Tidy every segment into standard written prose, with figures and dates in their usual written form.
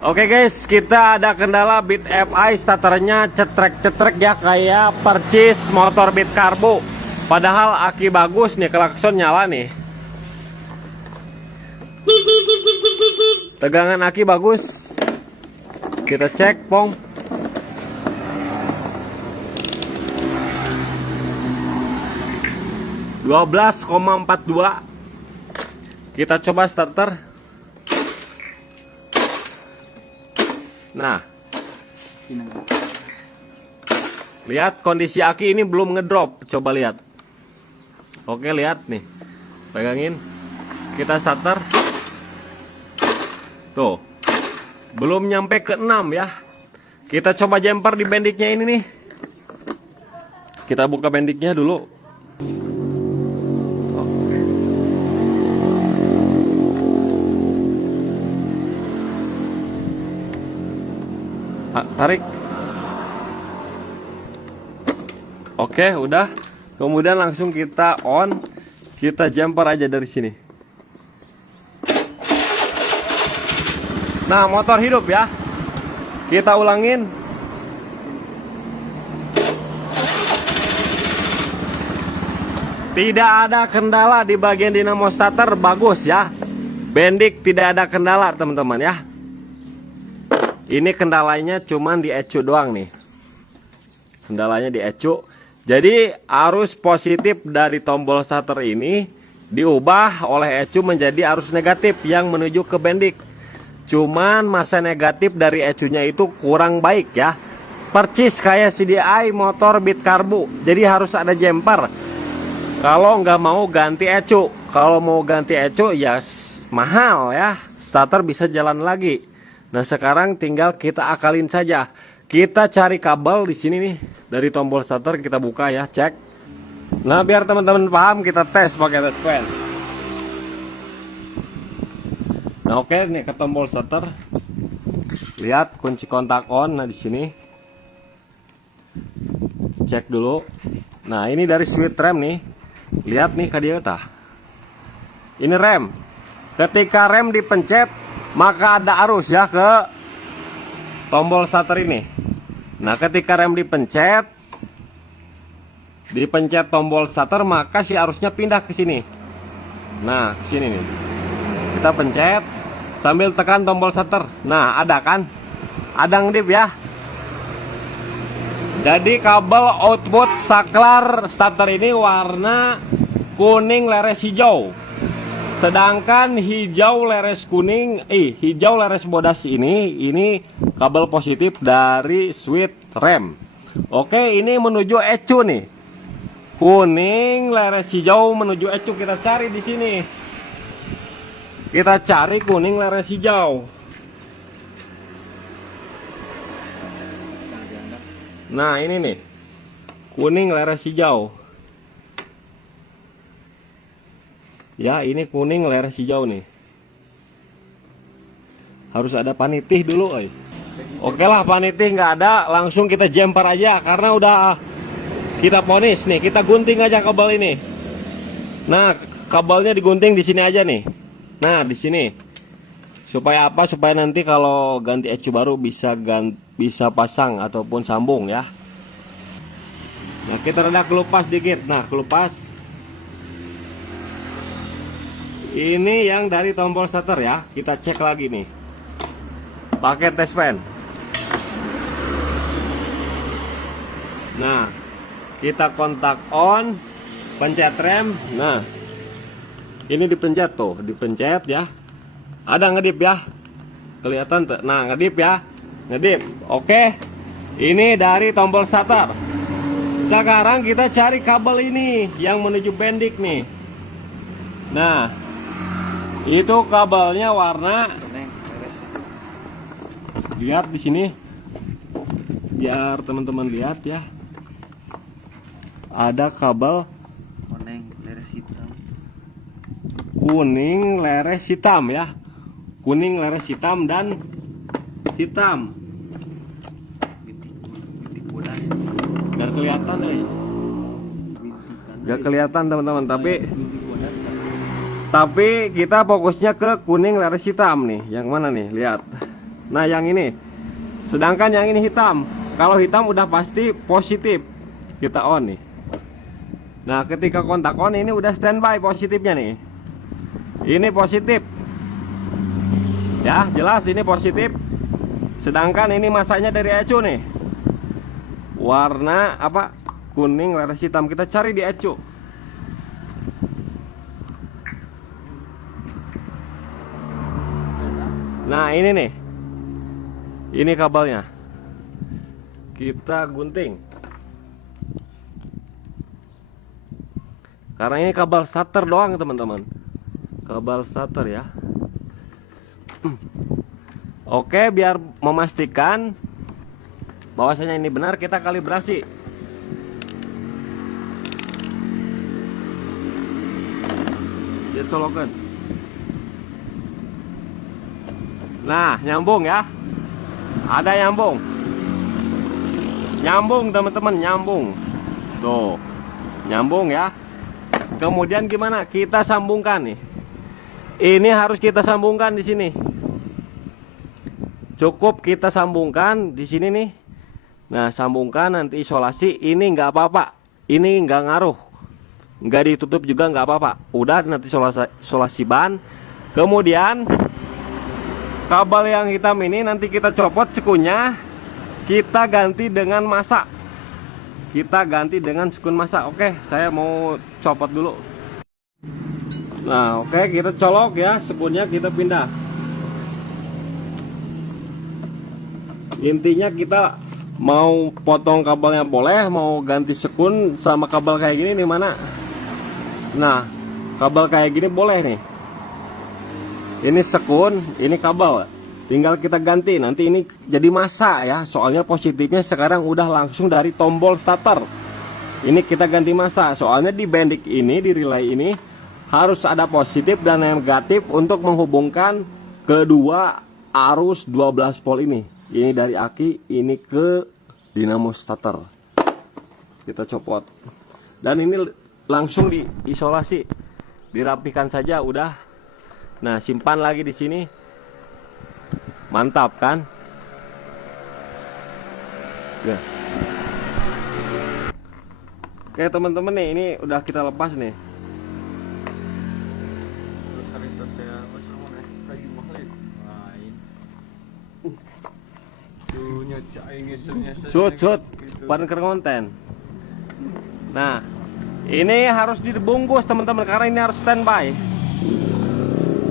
Oke guys, kita ada kendala Beat FI starternya cetrek-cetrek ya, kayak percis motor Beat Karbo. Padahal aki bagus nih, klakson nyala nih. Tegangan aki bagus. Kita cek pong. (12,42). Kita coba starter. Nah, lihat kondisi aki ini belum ngedrop. Coba lihat. Oke, lihat nih. Pegangin. Kita starter. Tuh. Belum nyampe ke 6 ya. Kita coba jumper di bendiknya ini nih. Kita buka bendiknya dulu. Tarik. Oke, udah. Kemudian langsung kita on. Kita jumper aja dari sini. Nah, motor hidup ya. Kita ulangin. Tidak ada kendala di bagian dinamo starter, bagus ya. Bendik tidak ada kendala teman-teman ya. Ini kendalanya cuman di ECU doang nih. Kendalanya di ECU. Jadi arus positif dari tombol starter ini diubah oleh ECU menjadi arus negatif yang menuju ke bendik. Cuman masa negatif dari ECU-nya itu kurang baik ya. Percis kayak CDI motor Beat Karbo. Jadi harus ada jumper. Kalau nggak mau ganti ECU. Kalau mau ganti ECU ya mahal ya. Starter bisa jalan lagi. Nah, sekarang tinggal kita akalin saja. Kita cari kabel di sini nih dari tombol starter, kita buka ya, cek. Nah, biar teman-teman paham, kita tes pakai tes pen. Nah, oke, nih ke tombol starter. Lihat kunci kontak on. Nah, di sini. Cek dulu. Nah, ini dari switch rem nih. Lihat nih kadieuta. Ini rem. Ketika rem dipencet, maka ada arus ya ke tombol starter ini. Nah, ketika rem dipencet tombol starter, maka si arusnya pindah ke sini. Nah, ke sini nih. Kita pencet sambil tekan tombol starter. Nah, ada kan? Ada ngedip ya. Jadi kabel output saklar starter ini warna kuning leres hijau. Sedangkan hijau leres kuning, hijau leres bodas ini kabel positif dari switch rem. Oke, ini menuju ECU nih. Kuning leres hijau menuju ECU, kita cari di sini. Kita cari kuning leres hijau. Nah, ini nih. Kuning leres hijau. Ya, ini kuning leres hijau nih. Harus ada panitih dulu, Oke lah, panitih nggak ada, langsung kita jumper aja karena udah kita ponis nih. Kita gunting aja kabel ini. Nah, kabelnya digunting di sini aja nih. Nah, di sini. Supaya apa? Supaya nanti kalau ganti ECU baru bisa pasang ataupun sambung ya. Nah, kita reda kelupas dikit. Nah, kelupas. Ini yang dari tombol starter ya. Kita cek lagi nih. Pakai tes pen. Nah, kita kontak on, pencet rem. Nah, ini dipencet tuh, dipencet ya. Ada ngedip ya. Kelihatan tuh. Nah, ngedip ya. Ngedip. Oke. Ini dari tombol starter. Sekarang kita cari kabel ini yang menuju bendik nih. Nah, itu kabelnya warna, lihat di sini, biar teman-teman lihat ya. Ada kabel kuning leres hitam ya, kuning leres hitam dan hitam. Gak kelihatan gak kelihatan teman-teman, tapi kita fokusnya ke kuning leres hitam nih. Yang mana nih? Lihat. Nah yang ini, sedangkan yang ini hitam. Kalau hitam udah pasti positif, kita on nih. Nah ketika kontak on ini udah standby positifnya nih. Ini positif ya, jelas ini positif. Sedangkan ini masanya dari ecu nih, warna apa, kuning laras hitam. Kita cari di ecu. Nah ini nih, ini kabelnya. Kita gunting, karena ini kabel starter doang teman-teman, kabel starter ya. Oke, biar memastikan bahwasanya ini benar, kita kalibrasi. Dia colokan. Nah, nyambung ya. Ada nyambung. Nyambung teman-teman, nyambung. Tuh. Nyambung ya. Kemudian gimana? Kita sambungkan nih. Ini harus kita sambungkan di sini. Cukup kita sambungkan di sini nih. Nah, sambungkan, nanti isolasi. Ini nggak apa-apa. Ini nggak ngaruh. Nggak ditutup juga nggak apa-apa. Udah, nanti isolasi ban. Kemudian kabel yang hitam ini nanti kita copot sekunya. Kita ganti dengan masa. Kita ganti dengan sekun masa. Oke, saya mau copot dulu. Nah, oke, kita colok ya. Sekunnya kita pindah. Intinya kita mau potong kabelnya boleh, mau ganti sekun sama kabel kayak gini di mana? Nah, kabel kayak gini boleh nih. Ini sekun, ini kabel. Tinggal kita ganti. Nanti ini jadi massa ya. Soalnya positifnya sekarang udah langsung dari tombol starter. Ini kita ganti massa. Soalnya di bendik ini, di relay ini harus ada positif dan negatif untuk menghubungkan kedua arus 12 volt ini. Ini dari aki, ini ke dinamo starter. Kita copot. Dan ini langsung diisolasi. Dirapikan saja udah. Nah, simpan lagi di sini. Mantap kan? Yes. Oke teman-teman nih, ini udah kita lepas nih. Shoot partner konten. Nah, ini harus dibungkus teman-teman, karena ini harus standby.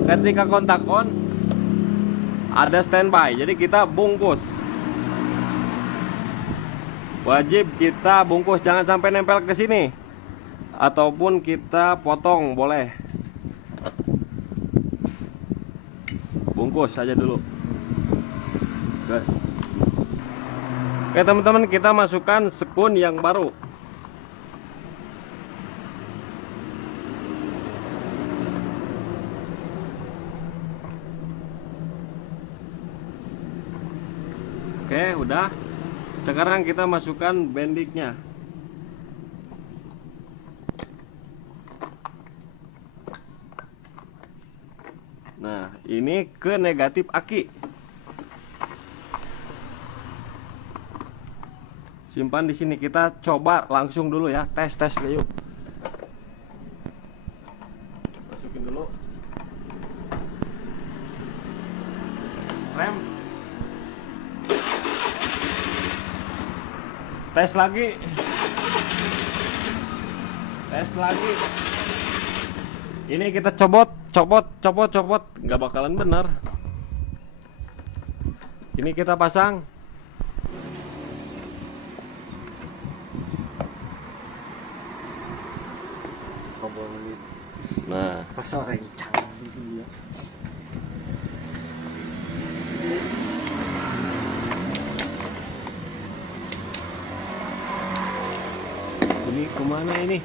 Ketika kontak on ada standby, jadi kita bungkus. Wajib kita bungkus, jangan sampai nempel ke sini. Ataupun kita potong boleh. Bungkus saja dulu. Guys. Oke teman-teman, kita masukkan sekun yang baru. Oke, udah. Sekarang kita masukkan bendiknya. Nah, ini ke negatif aki. Simpan di sini, kita coba langsung dulu ya, tes yuk. Masukin dulu. Rem. Tes lagi. Tes lagi. Ini kita copot, nggak bakalan benar. Ini kita pasang. Nah, pasang rencang gitu ya. Ini kemana ini?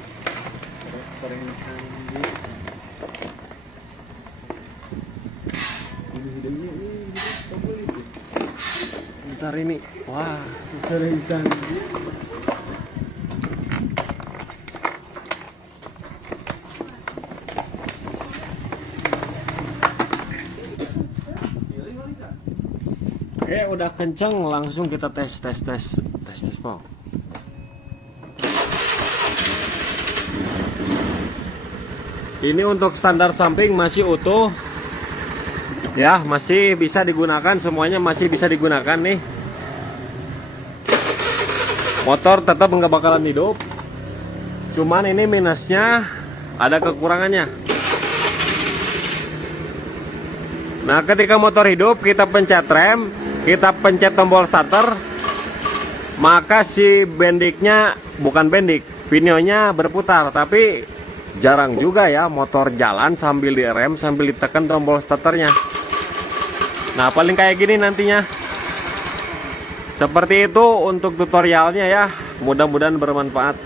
Bentar ini, wah, rencang. Udah kenceng, langsung kita tes Pak. Ini untuk standar samping masih utuh. Ya, masih bisa digunakan, semuanya masih bisa digunakan nih. Motor tetap nggak bakalan hidup. Cuman ini minusnya ada kekurangannya. Nah, ketika motor hidup, kita pencet rem, kita pencet tombol starter, maka si bendiknya, bukan bendik, pinionya berputar. Tapi jarang juga ya motor jalan sambil direm, sambil ditekan tombol starternya. Nah, paling kayak gini nantinya. Seperti itu untuk tutorialnya ya. Mudah-mudahan bermanfaat.